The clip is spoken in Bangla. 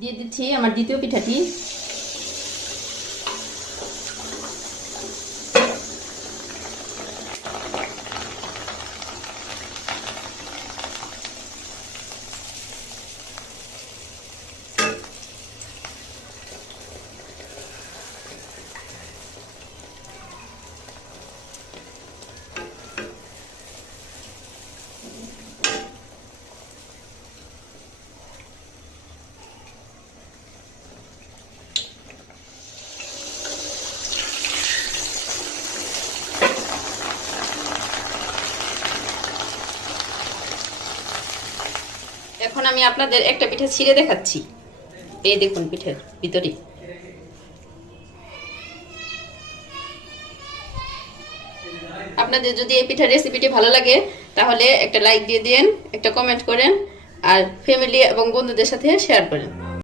দিয়ে দিচ্ছি আমার দ্বিতীয় পিঠাটি। এখন আমি আপনাদের একটা পিঠা ছিঁড়ে দেখাচ্ছি। এই দেখুন পিঠের ভিতরে। আপনাদের যদি এই পিঠার রেসিপিটি ভালো লাগে তাহলে একটা লাইক দিয়ে দিন, একটা কমেন্ট করেন আর ফ্যামিলি এবং বন্ধুদের সাথে শেয়ার করেন।